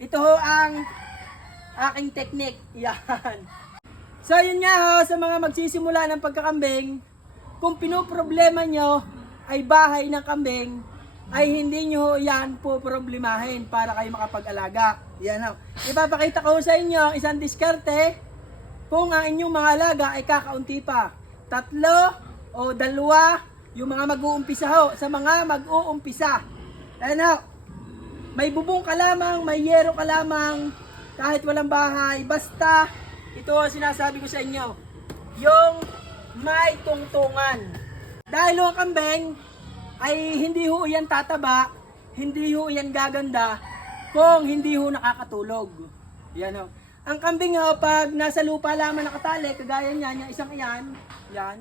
Ito ho ang aking technique. Yan. So yun nga ho, sa mga magsisimula ng pagkakambing, kung pinoproblema nyo ay bahay ng kambing, ay hindi nyo yan po problemahin para kayo makapag-alaga. Yan ho. Ipapakita ko sa inyo ang isang diskarte kung ang inyong mga alaga ay kakaunti pa. Tatlo o dalawa yung mga mag-uumpisa ho sa mga mag-uumpisa. Ayan ho. May bubong ka lamang, may yero ka lamang, kahit walang bahay. Basta, ito ang sinasabi ko sa inyo. Yung may tungtungan. Dahil ho ang kambing, ay hindi ho yan tataba, hindi ho yan gaganda, kung hindi ho nakakatulog. Yan ho. Ang kambing ho, pag nasa lupa lamang nakatali, kagaya niyan, yung isang iyan, yan,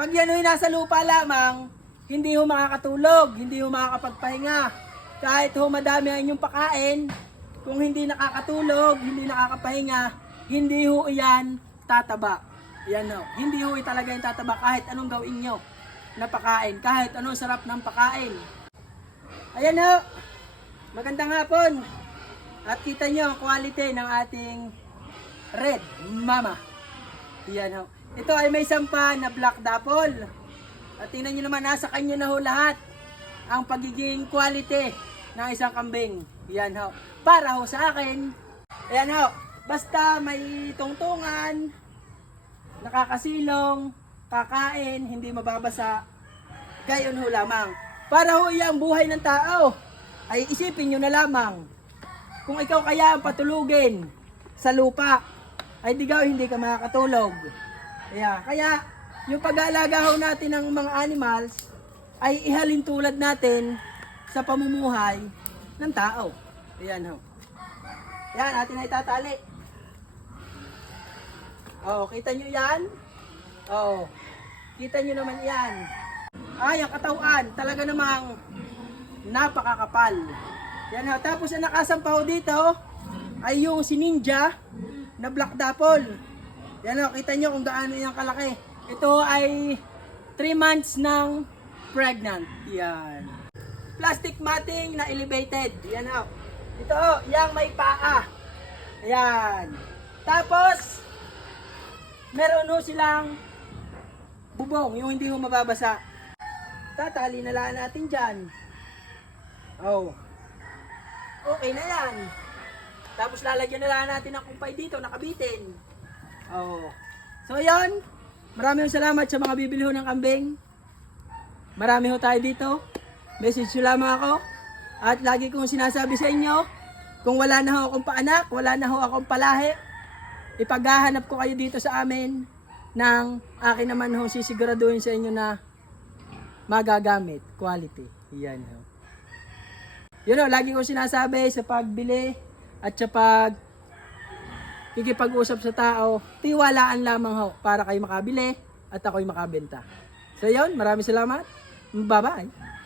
pag yan ho'y nasa lupa lamang, hindi ho makakatulog, hindi ho makakapagpahinga. Kahit ho madami ang inyong pakain, kung hindi nakakatulog, hindi nakakapahinga, hindi ho iyan tataba. Yan ho. Hindi ho talaga yung tataba kahit anong gawin nyo na pakain, kahit anong sarap ng pakain. Ayan ho. Magandang hapon. At kita nyo ang quality ng ating red mama. Yan ho. Ito ay may sampa na black dapple. At tingnan nyo naman, nasa kanya na ho lahat ang pagiging quality ng isang kambing. Yan ho. Para ho sa akin, ayan ho, basta may tungtungan, nakakasilong, kakain, hindi mababasa, gayon ho lamang. Para ho iyang buhay ng tao, ay isipin nyo na lamang. Kung ikaw kaya ang patulugin sa lupa, ay digaw hindi ka makakatulog. Kaya, kaya yung pag-aalaga ho natin ng mga animals ay ihalin tulad natin sa pamumuhay ng tao. Ayan ho. Yan, atin na itatali. Oh, kita nyo yan? Oh, kita nyo naman yan. Ay, ang katawan, talaga namang napakakapal. Yan ho. Tapos ang nakasampaw dito ay yung si Ninja na Black Dapple. Yan o, kita nyo kung gaano yung kalaki. Ito ay 3 months ng pregnant. Yan. Plastic matting na elevated. Yan o. Ito o, yung may paa. Yan. Tapos, meron o silang bubong, yung hindi mo mababasa. Tatali na lang natin dyan. Oh. Okay na yan. Tapos lalagyan na lang natin ng kumpay dito, nakabitin. Oh. So yon. Maraming salamat sa mga bibili ho ng kambing. Marami ho tayo dito. Message nyo lamang ako. At lagi kong sinasabi sa inyo, kung wala na ho akong paanak, wala na ho akong palahi, ipaghahanap ko kayo dito sa amin ng akin naman ho sisiguraduhin sa inyo na magagamit, quality. Yan ho. Yun o, lagi ko sinasabi sa pagbili at sa pag kikipag-usap sa tao, tiwalaan lamang ho para kayo makabili at ako'y makabenta. So yun, maraming salamat. Bye-bye.